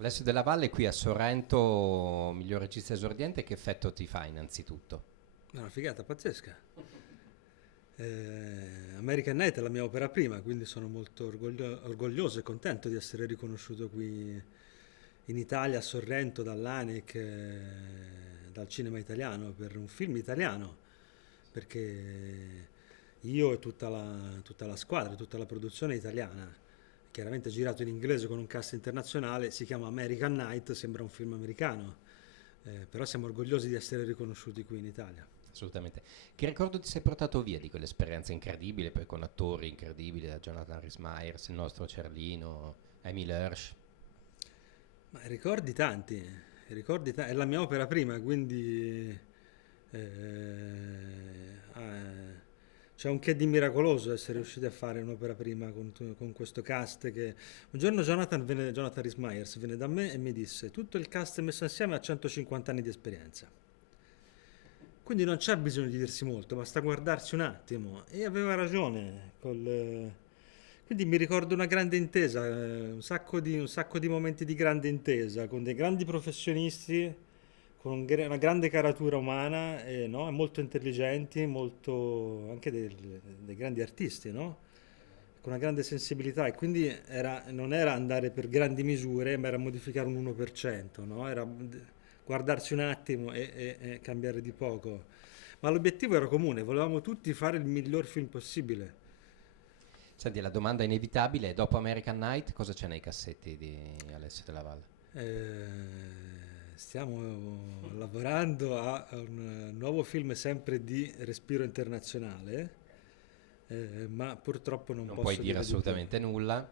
Alessio Della Valle qui a Sorrento, miglior regista esordiente, che effetto ti fa innanzitutto? È una figata pazzesca. American Night è la mia opera prima, quindi sono molto orgoglioso e contento di essere riconosciuto qui in Italia, a Sorrento, dall'ANIC, dal cinema italiano, per un film italiano, perché io e tutta la squadra, tutta la produzione italiana, chiaramente girato in inglese con un cast internazionale, si chiama American Night, sembra un film americano, però siamo orgogliosi di essere riconosciuti qui in Italia. Assolutamente. Che ricordo ti sei portato via di quell'esperienza incredibile, poi con attori incredibili, da Jonathan Rhys-Meyers, il nostro Cerlino, Emile Hirsch? Ma è la mia opera prima, quindi eh, c'è un che di miracoloso essere riusciti a fare un'opera prima con questo cast che... Un giorno Jonathan Rhys Meyers venne da me e mi disse tutto il cast messo insieme ha 150 anni di esperienza. Quindi non c'è bisogno di dirsi molto, basta guardarsi un attimo. E aveva ragione. Quindi mi ricordo una grande intesa, un sacco di momenti di grande intesa, con dei grandi professionisti, con una grande caratura umana, no? E molto intelligenti, anche dei grandi artisti, no? Con una grande sensibilità. E quindi non era andare per grandi misure, ma era modificare un 1%, no? Era guardarsi un attimo e cambiare di poco. Ma l'obiettivo era comune, volevamo tutti fare il miglior film possibile. Senti, la domanda inevitabile è, dopo American Night, cosa c'è nei cassetti di Alessio Della Valle? Stiamo lavorando a un nuovo film sempre di respiro internazionale, ma purtroppo non Non puoi posso dire dire di più. assolutamente nulla,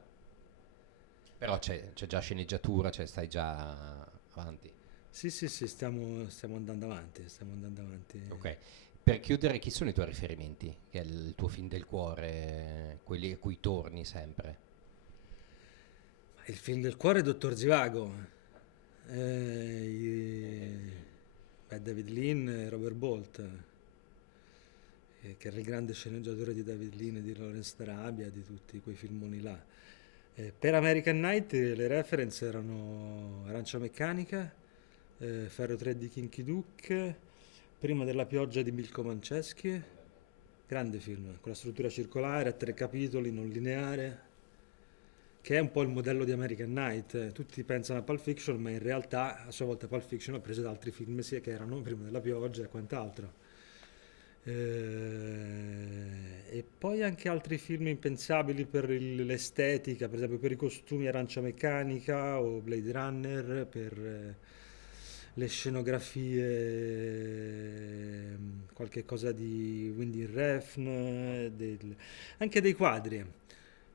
però c'è già sceneggiatura, cioè stai già avanti. Sì, sì, sì, stiamo andando avanti, stiamo andando avanti. Ok. Per chiudere, chi sono i tuoi riferimenti? Che è il tuo film del cuore, quelli a cui torni sempre? Il film del cuore è Dottor Zivago. Eh, i- David Lean e Robert Bolt, che era il grande sceneggiatore di David Lean e di Lawrence d'Arabia, di tutti quei filmoni là. Per American Night le reference erano Arancia Meccanica, Ferro 3 di Kinky Duke, Prima della pioggia di Milko Mancheschi, grande film, con la struttura circolare, a tre capitoli, non lineare, che è un po' il modello di American Night. Tutti pensano a Pulp Fiction, ma in realtà a sua volta Pulp Fiction ha preso da altri film sia che erano Prima della pioggia e quant'altro. E poi anche altri film impensabili per l'estetica, per esempio per i costumi Arancia Meccanica o Blade Runner, per le scenografie, qualche cosa di Windy Refn, anche dei quadri.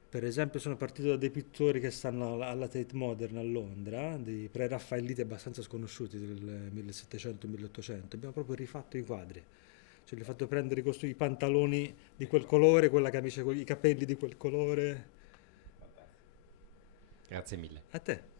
Per esempio sono partito da dei pittori che stanno alla Tate Modern a Londra, dei pre-raffaelliti abbastanza sconosciuti del 1700-1800. Abbiamo proprio rifatto i quadri. Cioè, gli ho fatto prendere i pantaloni di quel colore, quella camicia, i capelli di quel colore. Grazie mille. A te.